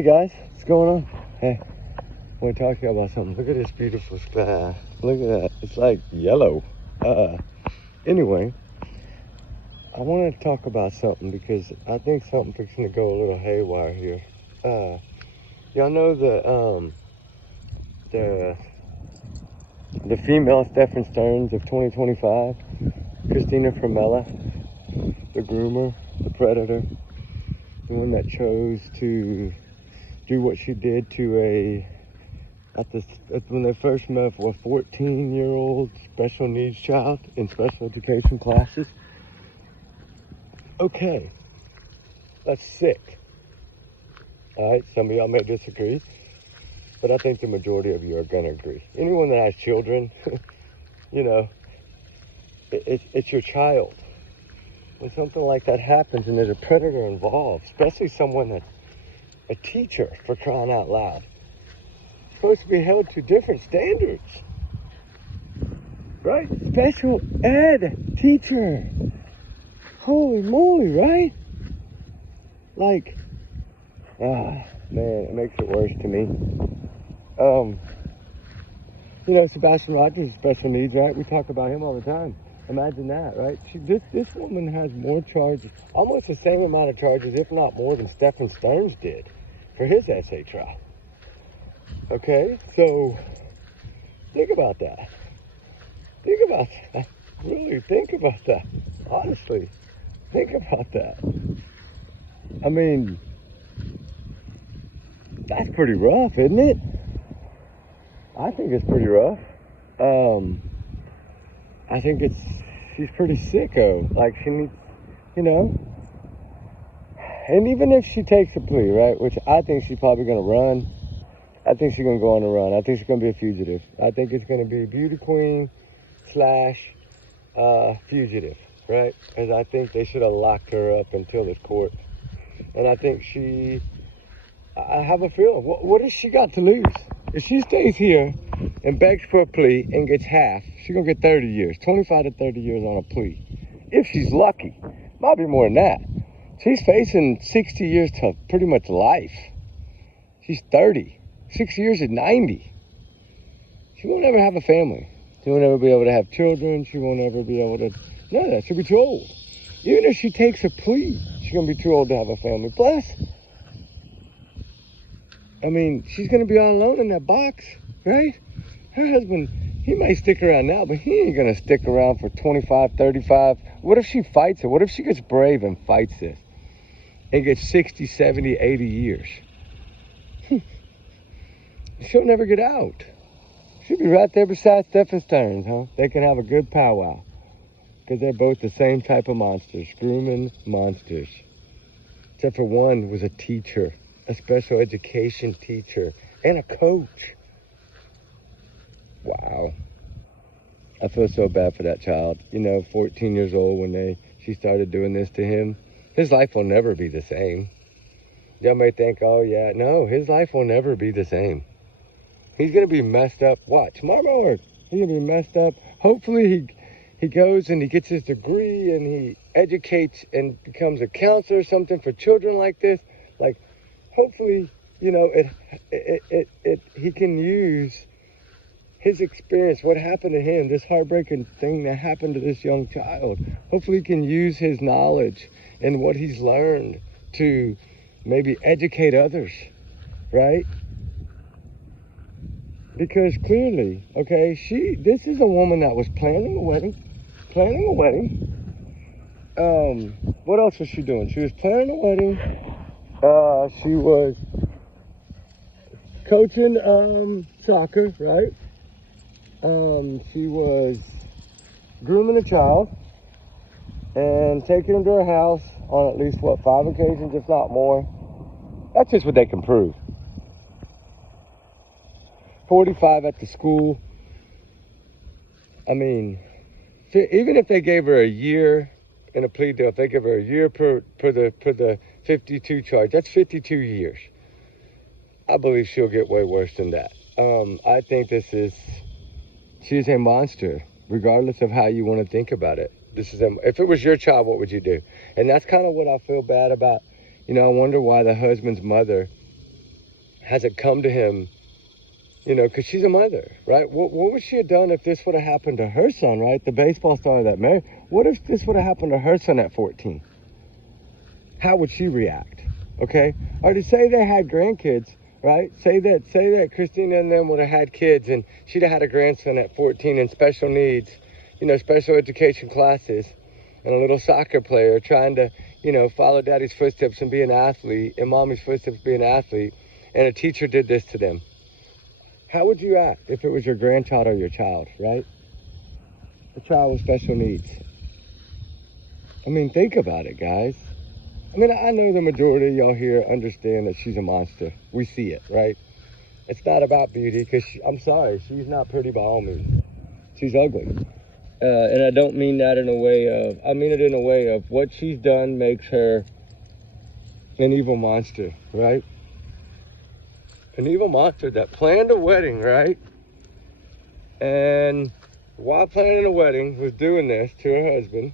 Hey guys, what's going on? Hey, I want to talk to you about something. Look at this beautiful sky. Look at that. It's like yellow. Anyway, I want to talk about something because I think something's fixing to go a little haywire here. Y'all know the female Stephen Stearns of 2025, Christina Framella, the groomer, the predator, the one that chose to do what she did to when they first met, a 14-year-old special needs child in special education classes. Okay, that's sick. All right, some of y'all may disagree, but I think the majority of you are gonna agree. Anyone that has children, you know, it's your child. When something like that happens and there's a predator involved, especially someone that's a teacher, for crying out loud, supposed to be held to different standards, right? Special ed teacher. Holy moly, right? Like, man, it makes it worse to me. You know, Sebastian Rogers is special needs, right? We talk about him all the time. Imagine that, right? This woman has more charges, almost the same amount of charges, if not more, than Stephen Stearns did for his essay trial. Okay, so think about that. Think about that. Really think about that. Honestly, think about that. I mean, that's pretty rough, isn't it? I think it's pretty rough. I think she's pretty sicko. Like, she needs, you know. And even if she takes a plea, right, which I think she's probably going to run, I think she's going to go on a run. I think she's going to be a fugitive. I think it's going to be beauty queen / fugitive, right? Because I think they should have locked her up until this court. And I think I have a feeling, what has she got to lose? If she stays here and begs for a plea and gets half, she's going to get 30 years, 25 to 30 years on a plea. If she's lucky. Might be more than that. She's facing 60 years to pretty much life. She's 30. 6 years is 90. She won't ever have a family. She won't ever be able to have children. She won't ever be able to, none of that. She'll be too old. Even if she takes a plea, she's going to be too old to have a family. Plus, I mean, she's going to be all alone in that box, right? Her husband, he might stick around now, but he ain't going to stick around for 25, 35. What if she fights it? What if she gets brave and fights this and gets 60, 70, 80 years? She'll never get out. She'll be right there beside Stephen Stearns, huh? They can have a good powwow because they're both the same type of monsters, grooming monsters. Except for one was a teacher, a special education teacher, and a coach. Wow. I feel so bad for that child. You know, 14 years old when she started doing this to him. His life will never be the same. Y'all may think, oh yeah, no, his life will never be the same. He's going to be messed up. Watch, my Lord. He's going to be messed up. Hopefully he goes and he gets his degree and he educates and becomes a counselor or something for children like this. Like, hopefully, you know, he can use his experience, what happened to him, this heartbreaking thing that happened to this young child. Hopefully he can use his knowledge and what he's learned to maybe educate others, right? Because clearly, okay, this is a woman that was planning a wedding. What else was she doing? She was planning a wedding. She was coaching soccer, right? She was grooming a child and taking him to her house on at least, 5 occasions, if not more. That's just what they can prove. 45 at the school. I mean, even if they gave her a year in a plea deal, if they give her a year per the 52 charge, that's 52 years. I believe she'll get way worse than that. I think she's a monster, regardless of how you want to think about it. If it was your child, what would you do? And that's kind of what I feel bad about. You know, I wonder why the husband's mother has it come to him, you know, because she's a mother, right? What would she have done if this would have happened to her son, right? The baseball star that married. What if this would have happened to her son at 14? How would she react? Okay? Or to say they had grandkids, right? Say that Christina and them would have had kids and she'd have had a grandson at 14 in special needs, you know, special education classes, and a little soccer player trying to, you know, follow daddy's footsteps and be an athlete, and mommy's footsteps be an athlete, and a teacher did this to them. How would you act if it was your grandchild or your child, right? A child with special needs. I mean, think about it, guys. I mean, I know the majority of y'all here understand that she's a monster. We see it, right? It's not about beauty, because I'm sorry, she's not pretty by all means. She's ugly. And I don't mean that in a way of, I mean it in a way of what she's done makes her an evil monster, right? An evil monster that planned a wedding, right? And while planning a wedding, was doing this to her husband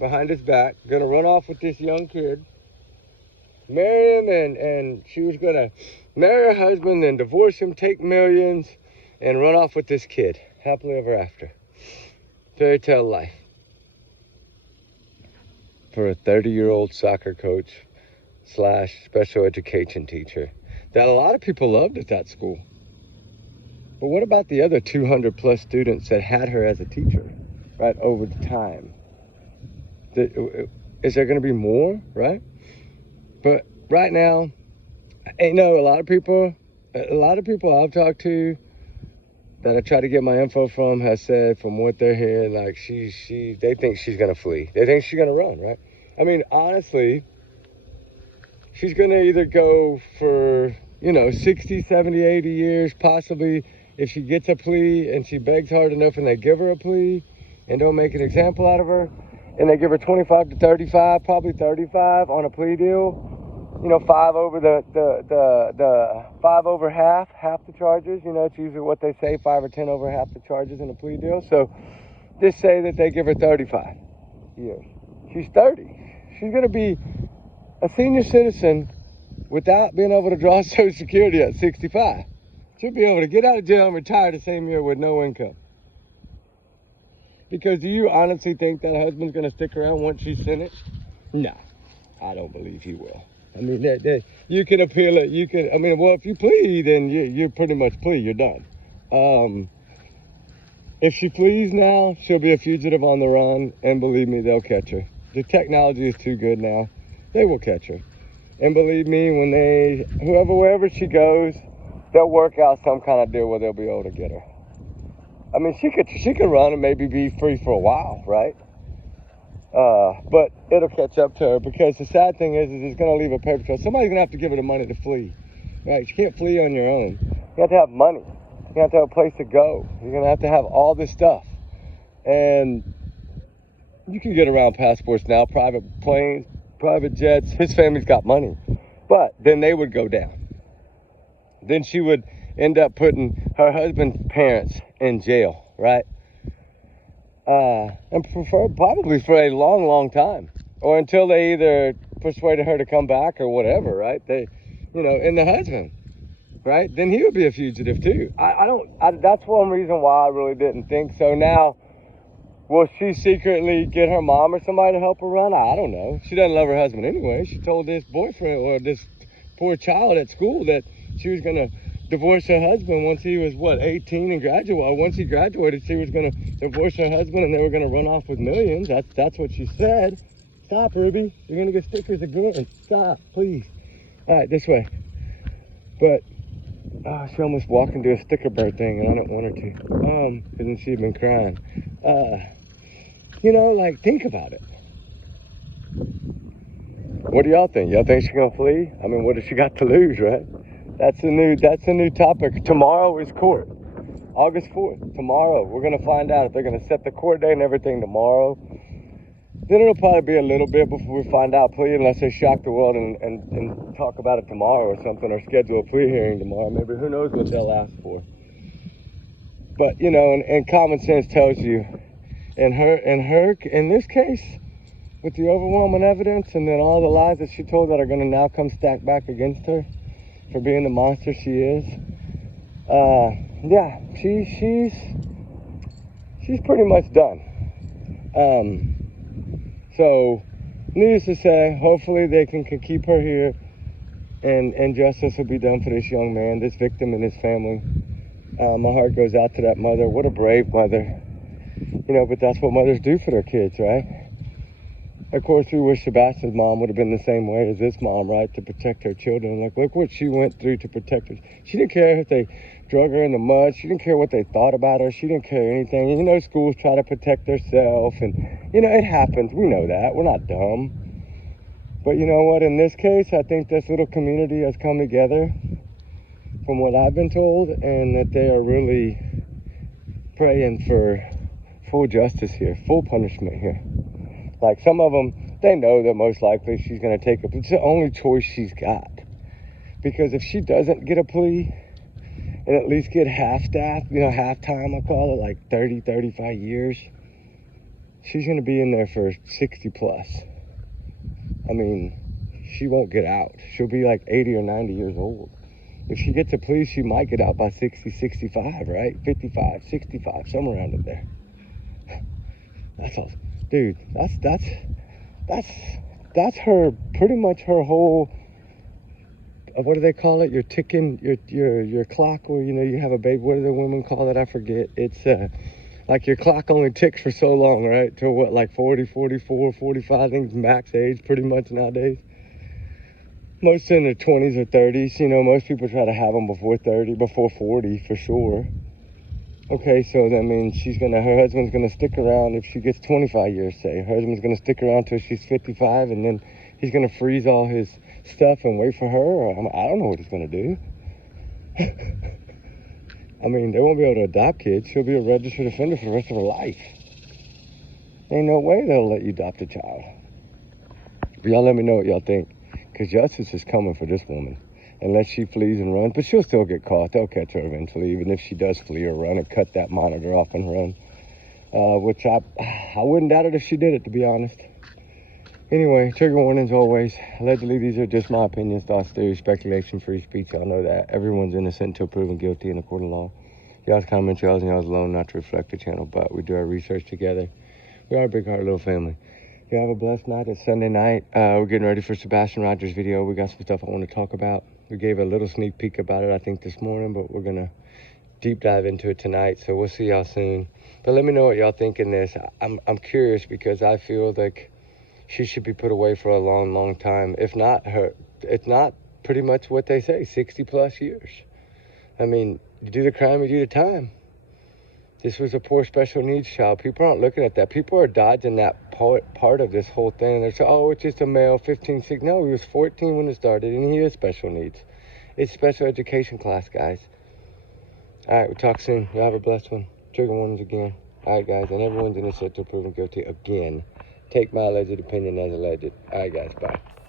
behind his back, gonna run off with this young kid, marry him, and she was gonna marry her husband, then divorce him, take millions, and run off with this kid, happily ever after. Fairy tale life. For a 30-year-old soccer coach / special education teacher that a lot of people loved at that school. But what about the other 200 plus students that had her as a teacher, right, over the time? Is there going to be more, right? But right now, you know, a lot of people I've talked to that I try to get my info from has said, from what they're hearing, like they think she's going to flee. They think she's going to run, right? I mean, honestly, she's going to either go for, you know, 60, 70, 80 years, possibly if she gets a plea and she begs hard enough and they give her a plea and don't make an example out of her, and they give her 25 to 35, probably 35 on a plea deal. You know, 5 over the 5 over half the charges. You know, it's usually what they say, 5 or 10 over half the charges in a plea deal. So just say that they give her 35 years. She's 30. She's going to be a senior citizen without being able to draw Social Security at 65. She'll be able to get out of jail and retire the same year with no income. Because do you honestly think that husband's going to stick around once she's sentenced? No, I don't believe he will. I mean, you can appeal it. Well, if you plead, then you're pretty much plea. You're done. If she flees now, she'll be a fugitive on the run. And believe me, they'll catch her. The technology is too good now. They will catch her. And believe me, wherever she goes, they'll work out some kind of deal where they'll be able to get her. I mean, she could run and maybe be free for a while, right? But it'll catch up to her, because the sad thing is it's going to leave a paper trail. Somebody's going to have to give her the money to flee, right? You can't flee on your own. You have to have money. You have to have a place to go. You're going to have all this stuff. And you can get around passports now, private planes, private jets. His family's got money. But then they would go down. Then she would end up putting her husband's parents in jail, right? And probably for a long, long time, or until they either persuaded her to come back or whatever, right? And the husband, right? Then he would be a fugitive too. That's one reason why I really didn't think so. Now, will she secretly get her mom or somebody to help her run? I don't know. She doesn't love her husband anyway. She told this boyfriend or this poor child at school that she was going to divorce her husband once he was 18 and graduate. Or once he graduated, she was going to divorce her husband and they were going to run off with millions. That's what she said. Stop, Ruby. You're going to get stickers again. Stop, please. All right, this way. But she almost walked into a sticker bird thing and I don't want her to. Because then she'd been crying. Think about it. What do y'all think? Y'all think she's going to flee? I mean, what has she got to lose, right? That's a new topic. Tomorrow is court. August 4th. Tomorrow. We're going to find out if they're going to set the court date and everything tomorrow. Then it'll probably be a little bit before we find out plea, unless they shock the world and talk about it tomorrow or something, or schedule a plea hearing tomorrow. Maybe, who knows what they'll ask for. But, and common sense tells you, in this case, with the overwhelming evidence and then all the lies that she told that are going to now come stacked back against her, for being the monster she is. Yeah, she's pretty much done. So needless to say, hopefully they can keep her here, and justice will be done for this young man, this victim, and his family. My heart goes out to that mother. What a brave mother. You know, but that's what mothers do for their kids, right? Of course, we wish Sebastian's mom would have been the same way as this mom, right? To protect her children. Like, look what she went through to protect her. She didn't care if they drug her in the mud. She didn't care what they thought about her. She didn't care anything. You know, schools try to protect themselves, and, you know, it happens. We know that. We're not dumb. But you know what? In this case, I think this little community has come together, from what I've been told, and that they are really praying for full justice here, full punishment here. Like, some of them, they know that most likely she's going to take it. It's the only choice she's got. Because if she doesn't get a plea and at least get half-staff, you know, half-time, I call it, like 30, 35 years, she's going to be in there for 60 plus. I mean, she won't get out. She'll be like 80 or 90 years old. If she gets a plea, she might get out by 60, 65, right? 55, 65, somewhere around in there. That's all. Dude, that's her, pretty much her whole, what do they call it? You're ticking your clock, or, you know, you have a baby. What do the women call it? I forget. It's like your clock only ticks for so long, right? Till what, like 40, 44, 45, I think it's max age pretty much nowadays. Most in their 20s or 30s, you know, most people try to have them before 30, before 40 for sure. Okay, so that means her husband's gonna stick around if she gets 25 years, say. Her husband's gonna stick around till she's 55, and then he's gonna freeze all his stuff and wait for her, or I don't know what he's gonna do. I mean, they won't be able to adopt kids. She'll be a registered offender for the rest of her life. Ain't no way they'll let you adopt a child. But y'all let me know what y'all think, because justice is coming for this woman. Unless she flees and runs, but she'll still get caught. They'll catch her eventually, even if she does flee or run, and cut that monitor off and run. Which I wouldn't doubt it if she did it, to be honest. Anyway, trigger warnings always. Allegedly, these are just my opinions, thoughts, theories, speculation, free speech. Y'all know that. Everyone's innocent until proven guilty in a court of law. Y'all's comments, y'all's alone, not to reflect the channel, but we do our research together. We are a big heart little family. You have a blessed night. It's Sunday night. We're getting ready for Sebastian Rogers' video. We got some stuff I want to talk about. We gave a little sneak peek about it, I think, this morning, but we're going to deep dive into it tonight. So we'll see y'all soon. But let me know what y'all think in this. I'm curious, because I feel like she should be put away for a long, long time. If not her, it's not pretty much what they say, 60 plus years. I mean, you do the crime, you do the time. This was a poor special needs child. People aren't looking at that. People are dodging that part of this whole thing. They're saying, oh, it's just a male, 15, 16. No, he was 14 when it started, and he is special needs. It's special education class, guys. All right, we'll talk soon. Y'all have a blessed one. Trigger warnings again. All right, guys, and everyone's innocent until proven guilty again. Take my alleged opinion as alleged. All right, guys, bye.